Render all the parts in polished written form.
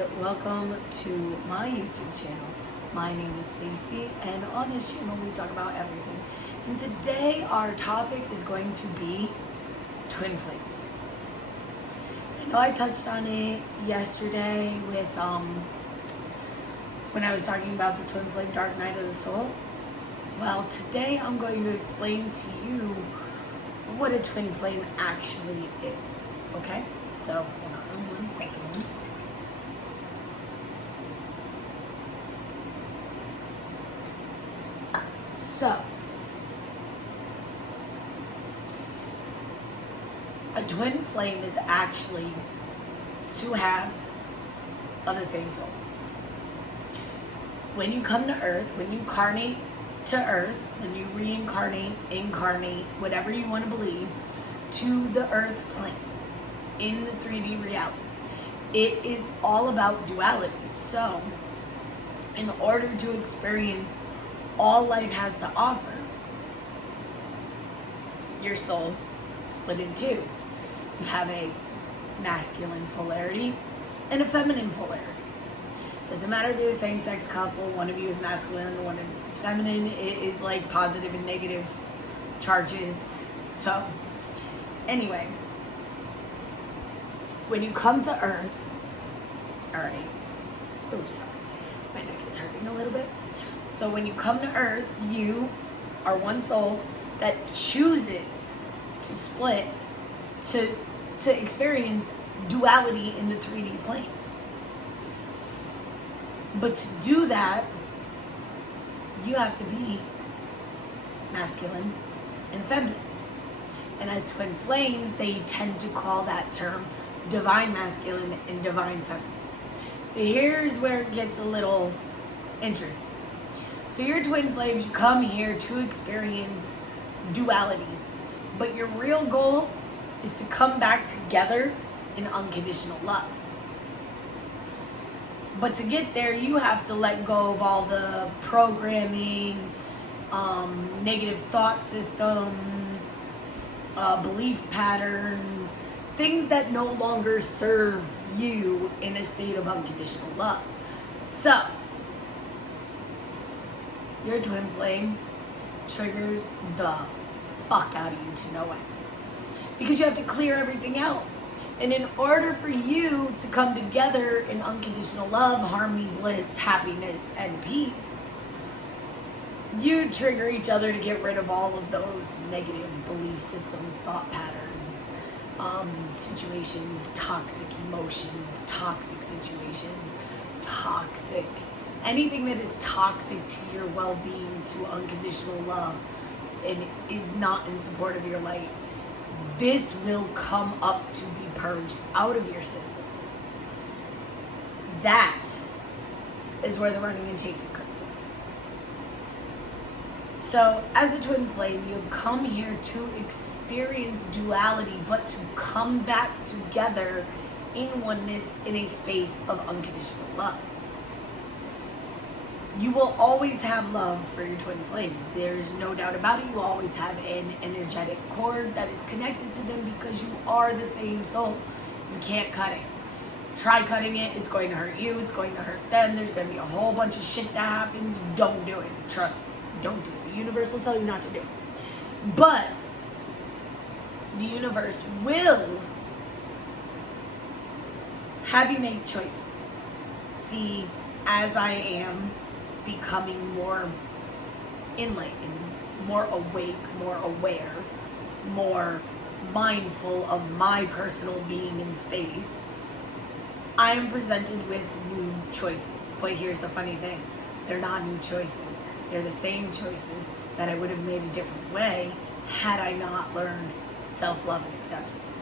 and welcome to my YouTube channel. My name is Stacy, and on this channel we talk about everything. And today our topic is going to be twin flames. I know I touched on it yesterday with when I was talking about the twin flame dark night of the soul. Well, today I'm going to explain to you what a twin flame actually is. Okay? So, hold on 1 second. So, a twin flame is actually two halves of the same soul. When you come to Earth, when you incarnate to Earth, when you reincarnate, incarnate, whatever you want to believe, to the Earth plane, in the 3D reality, it is all about duality. So, in order to experience all life has to offer, your soul split in two. You have a masculine polarity and a feminine polarity. Doesn't matter if you're the same sex couple, one of you is masculine, one of you is feminine. It is like positive and negative charges. So, anyway, when you come to Earth, alright, oh sorry, my neck is hurting a little bit. So when you come to Earth, you are one soul that chooses to split, to experience duality in the 3D plane. But to do that, you have to be masculine and feminine. And as twin flames, they tend to call that term divine masculine and divine feminine. So here's where it gets a little interesting. So you're twin flames, you come here to experience duality, but your real goal is to come back together in unconditional love. But to get there, you have to let go of all the programming, negative thought systems, belief patterns, things that no longer serve you in a state of unconditional love. So, your twin flame triggers the fuck out of you to no end. Because you have to clear everything out. And in order for you to come together in unconditional love, harmony, bliss, happiness, and peace, you trigger each other to get rid of all of those negative belief systems, thought patterns, situations, toxic emotions, toxic situations, toxic, anything that is toxic to your well-being, to unconditional love, and is not in support of your light. This will come up to be purged out of your system. That is where the running and chasing comes in. So, as a twin flame, you've come here to experience duality, but to come back together in oneness in a space of unconditional love. You will always have love for your twin flame. There's no doubt about it. You always have an energetic cord that is connected to them because you are the same soul. You can't cut it. Try cutting it. It's going to hurt you. It's going to hurt them. There's going to be a whole bunch of shit that happens. Don't do it. Trust me. Don't do it. The universe will tell you not to do it. But the universe will have you make choices. See, as I am becoming more enlightened, more awake, more aware, more mindful of my personal being in space, I am presented with new choices. But here's the funny thing, they're not new choices. They're the same choices that I would have made a different way had I not learned self-love and acceptance.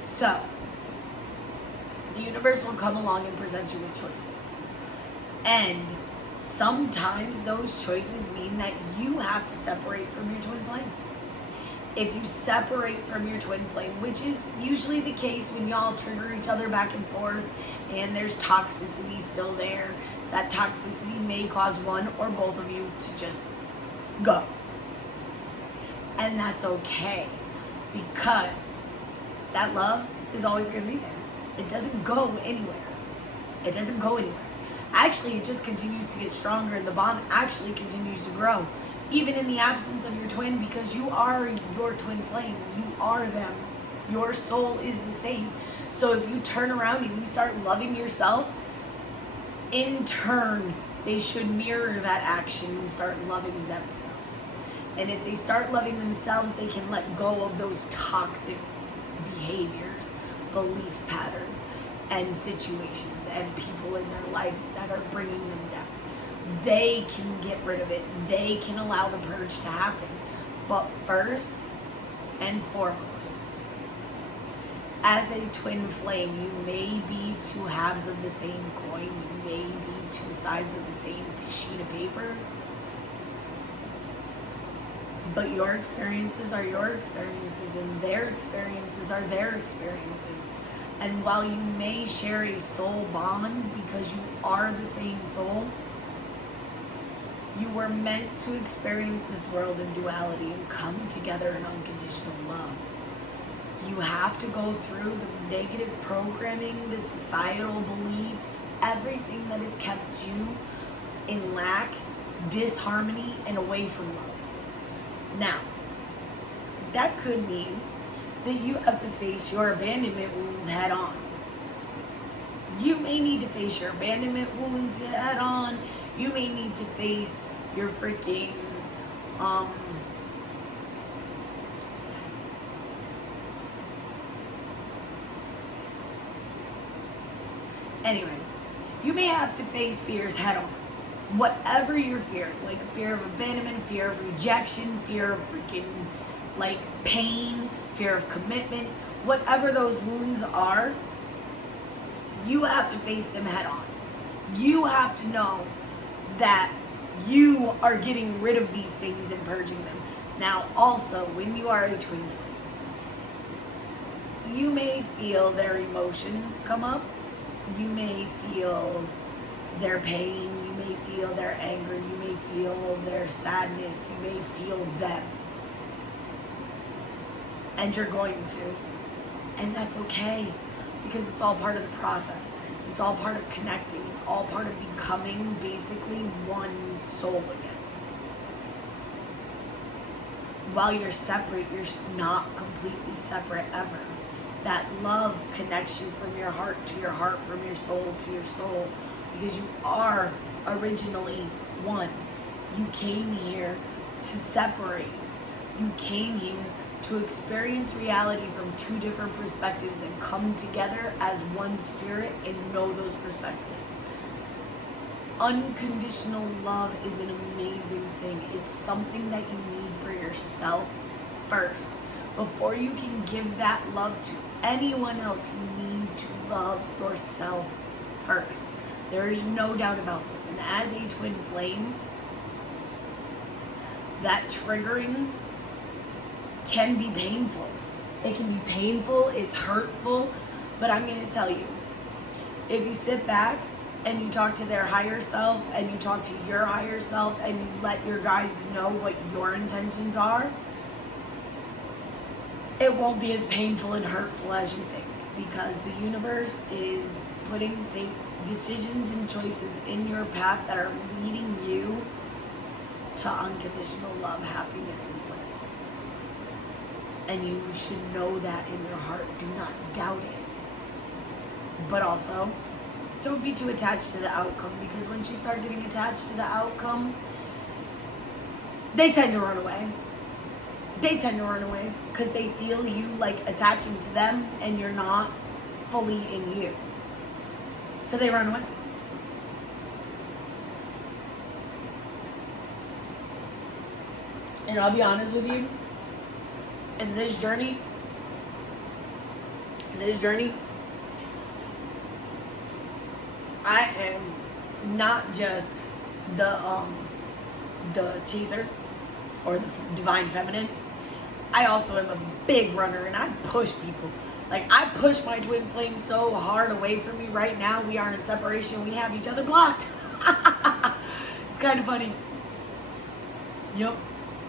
So, the universe will come along and present you with choices. And sometimes those choices mean that you have to separate from your twin flame. If you separate from your twin flame, which is usually the case when y'all trigger each other back and forth and there's toxicity still there, that toxicity may cause one or both of you to just go. And that's okay, because that love is always going to be there. It doesn't go anywhere. It doesn't go anywhere. Actually, it just continues to get stronger, and the bond actually continues to grow, even in the absence of your twin, because you are your twin flame. You are them. Your soul is the same. So if you turn around and you start loving yourself, in turn, they should mirror that action and start loving themselves. And if they start loving themselves, they can let go of those toxic behaviors, belief patterns, and situations and people in their lives that are bringing them down. They can get rid of it. They can allow the purge to happen. But first and foremost, as a twin flame, you may be two halves of the same coin. You may be two sides of the same sheet of paper. But your experiences are your experiences, and their experiences are their experiences. And while you may share a soul bond because you are the same soul, you were meant to experience this world in duality and come together in unconditional love. You have to go through the negative programming, the societal beliefs, everything that has kept you in lack, disharmony, and away from love. Now, that could mean that you have to face your abandonment wounds head on. You may need to face your abandonment wounds head on. You may need to face your freaking, anyway, you may have to face fears head on. Whatever your fear, like fear of abandonment, fear of rejection, fear of freaking, like, pain, fear of commitment, whatever those wounds are, you have to face them head on. You have to know that you are getting rid of these things and purging them. Now, also, when you are a twin flame, you may feel their emotions come up. You may feel their pain. You may feel their anger. You may feel their sadness. You may feel them. And you're going to. And that's okay, because it's all part of the process. It's all part of connecting. It's all part of becoming basically one soul again. While you're separate, you're not completely separate ever. That love connects you from your heart to your heart, from your soul to your soul, because you are originally one. You came here to separate. You came here to experience reality from two different perspectives and come together as one spirit and know those perspectives. Unconditional love is an amazing thing. It's something that you need for yourself first. Before you can give that love to anyone else, you need to love yourself first. There is no doubt about this. And as a twin flame, that triggering can be painful. It can be painful, it's hurtful, but I'm going to tell you, if you sit back and you talk to their higher self and you talk to your higher self and you let your guides know what your intentions are, it won't be as painful and hurtful as you think, because the universe is putting decisions and choices in your path that are leading you to unconditional love, happiness, and bliss. And you should know that in your heart. Do not doubt it. But also, don't be too attached to the outcome, because once you start getting attached to the outcome, they tend to run away. They tend to run away because they feel you like attaching to them and you're not fully in you. So they run away. And I'll be honest with you, in this journey, I am not just the chaser or the divine feminine. I also am a big runner, and I push people. Like, I push my twin flame so hard away from me. Right now, we are in separation. We have each other blocked. It's kind of funny. Yep.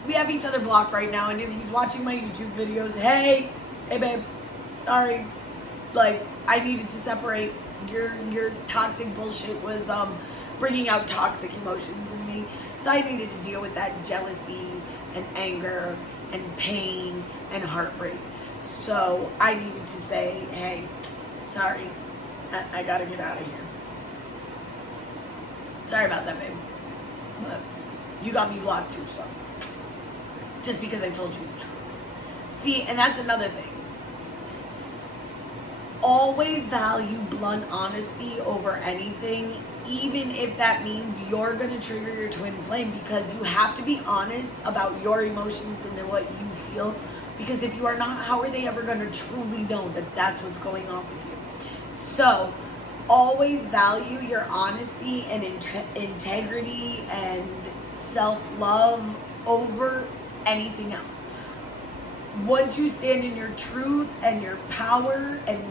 We have each other blocked right now, and if he's watching my YouTube videos, hey babe, sorry. Like, I needed to separate. Your toxic bullshit was bringing out toxic emotions in me. So I needed to deal with that jealousy and anger and pain and heartbreak. So I needed to say, hey, sorry, I gotta get out of here. Sorry about that, babe. But you got me blocked too, so. Just because I told you the truth. See, and that's another thing. Always value blunt honesty over anything, even if that means you're going to trigger your twin flame, because you have to be honest about your emotions and what you feel, because if you are not, how are they ever going to truly know that that's what's going on with you? So always value your honesty and integrity and self-love over anything else. Once you stand in your truth and your power and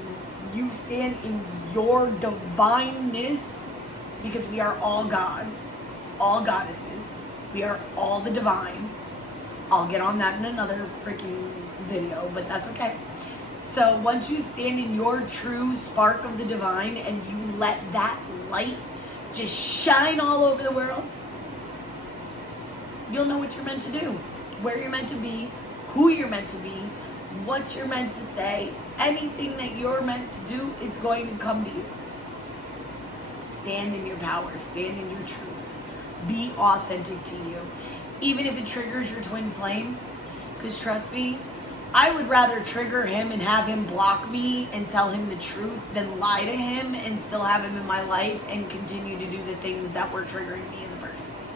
you stand in your divineness, because we are all gods, all goddesses, we are all the divine. I'll get on that in another freaking video, but that's okay. So once you stand in your true spark of the divine and you let that light just shine all over the world, you'll know what you're meant to do, where you're meant to be, who you're meant to be, what you're meant to say. Anything that you're meant to do, it's going to come to you. Stand in your power, stand in your truth. Be authentic to you. Even if it triggers your twin flame, because trust me, I would rather trigger him and have him block me and tell him the truth than lie to him and still have him in my life and continue to do the things that were triggering me in the first place.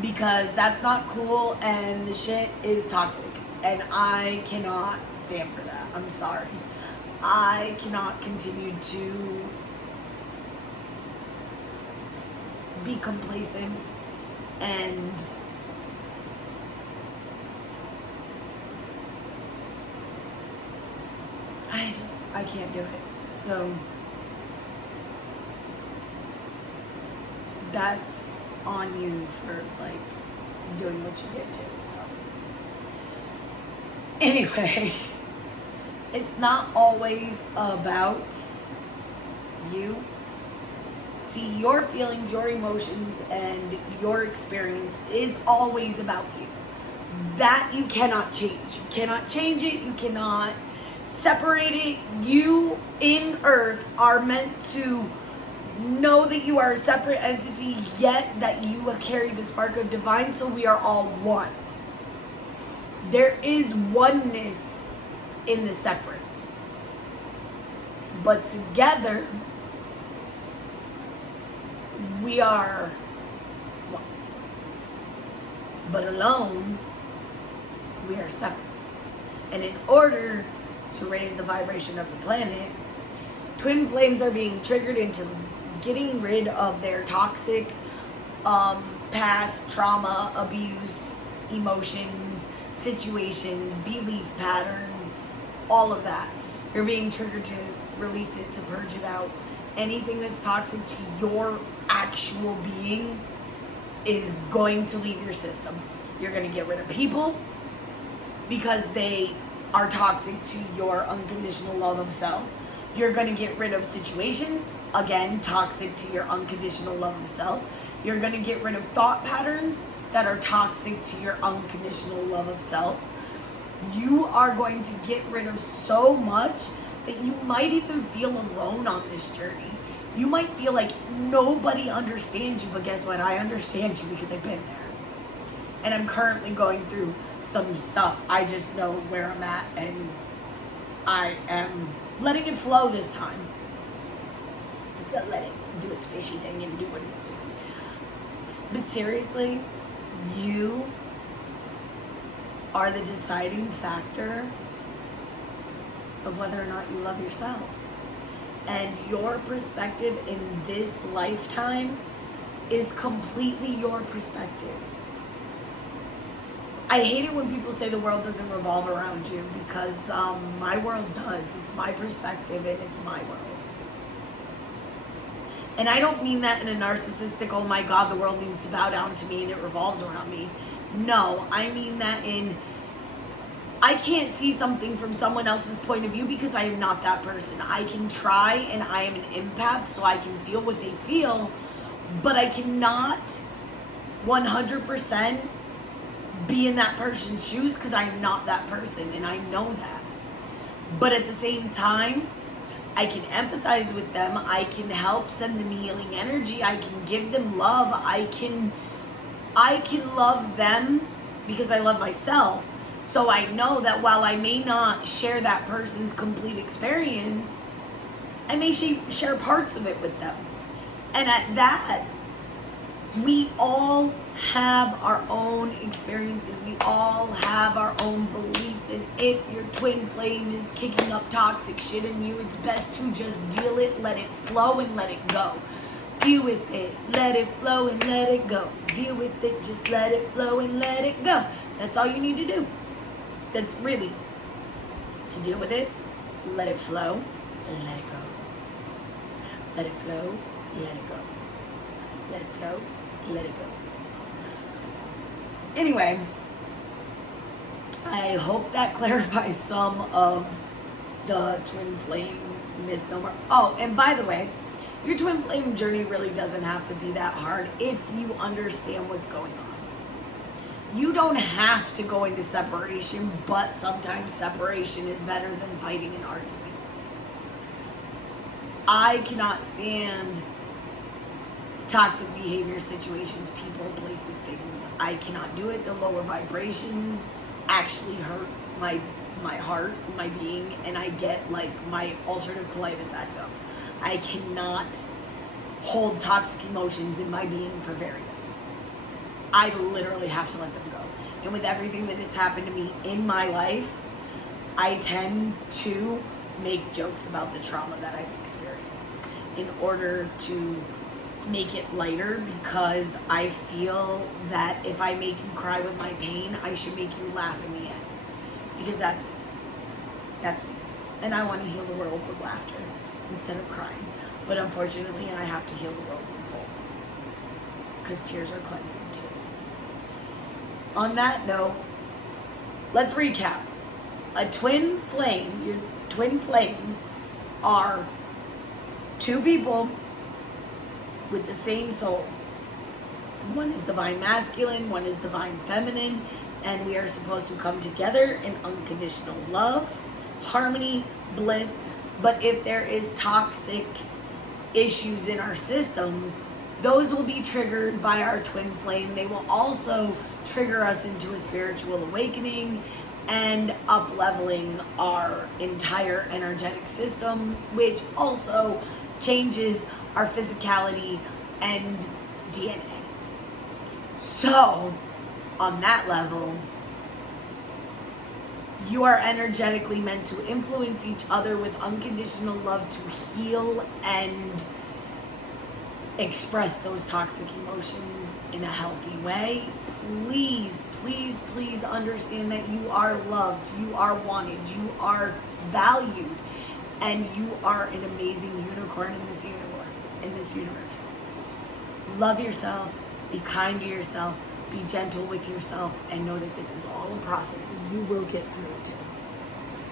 Because that's not cool and the shit is toxic. And I cannot stand for that. I'm sorry. I cannot continue to be complacent and I can't do it. So that's on you for like doing what you did too. So anyway, it's not always about you. See, your feelings, your emotions, and your experience is always about you. That you cannot change. You cannot change it. You cannot separate it. You in Earth are meant to know that you are a separate entity, yet that you carry the spark of divine, so we are all one. There is oneness in the separate. But together, we are one. But alone, we are separate. And in order to raise the vibration of the planet, twin flames are being triggered into getting rid of their toxic past trauma, abuse, emotions, situations, belief patterns, all of that. You're being triggered to release it, to purge it out. Anything that's toxic to your actual being is going to leave your system. You're going to get rid of people because they are toxic to your unconditional love of self. You're going to get rid of situations, again, toxic to your unconditional love of self. You're going to get rid of thought patterns that are toxic to your unconditional love of self. You are going to get rid of so much that you might even feel alone on this journey. You might feel like nobody understands you, but guess what? I understand you because I've been there. And I'm currently going through some stuff. I just know where I'm at, and I am letting it flow this time. Just gotta let it do its fishy thing and do what it's doing. But seriously, you are the deciding factor of whether or not you love yourself. And your perspective in this lifetime is completely your perspective. I hate it when people say the world doesn't revolve around you, because my world does. It's my perspective and it's my world. And I don't mean that in a narcissistic, oh my God, the world needs to bow down to me and it revolves around me. No, I mean that in I can't see something from someone else's point of view because I am not that person. I can try, and I am an empath, so I can feel what they feel, but I cannot 100% be in that person's shoes because I am not that person, and I know that. But at the same time, I can empathize with them. I can help send them healing energy. I can give them love. I can love them because I love myself. So I know that while I may not share that person's complete experience, I may share parts of it with them. And at that, we all have our own experiences. We all have our own beliefs. And if your twin flame is kicking up toxic shit in you, it's best to just deal it, let it flow, and let it go. Deal with it, let it flow, and let it go. Deal with it, just let it flow and let it go. That's all you need to do. That's really to deal with it, let it flow, and let it go. Let it flow, let it go. Let it flow, let it go. Anyway, I hope that clarifies some of the twin flame misnomer. Oh, and by the way, your twin flame journey really doesn't have to be that hard if you understand what's going on. You don't have to go into separation, but sometimes separation is better than fighting and arguing. I cannot stand toxic behavior situations, people, places, things. I cannot do it. The lower vibrations actually hurt my heart, my being, and I get like my ulcerative colitis acts up. I cannot hold toxic emotions in my being for very long. I literally have to let them go. And with everything that has happened to me in my life, I tend to make jokes about the trauma that I've experienced in order to make it lighter, because I feel that if I make you cry with my pain, I should make you laugh in the end. Because that's me. That's me. And I want to heal the world with laughter instead of crying. But unfortunately, I have to heal the world with both. Because tears are cleansing too. On that note, let's recap. A twin flame, your twin flames are two people with the same soul. One is divine masculine, one is divine feminine, and we are supposed to come together in unconditional love, harmony, bliss. But if there is toxic issues in our systems, those will be triggered by our twin flame. They will also trigger us into a spiritual awakening and up-leveling our entire energetic system, which also changes our physicality and DNA. So, on that level, you are energetically meant to influence each other with unconditional love to heal and express those toxic emotions in a healthy way. Please, please, please understand that you are loved, you are wanted, you are valued, and you are an amazing unicorn in this universe. Love yourself, be kind to yourself, be gentle with yourself, and know that this is all a process and you will get through it too.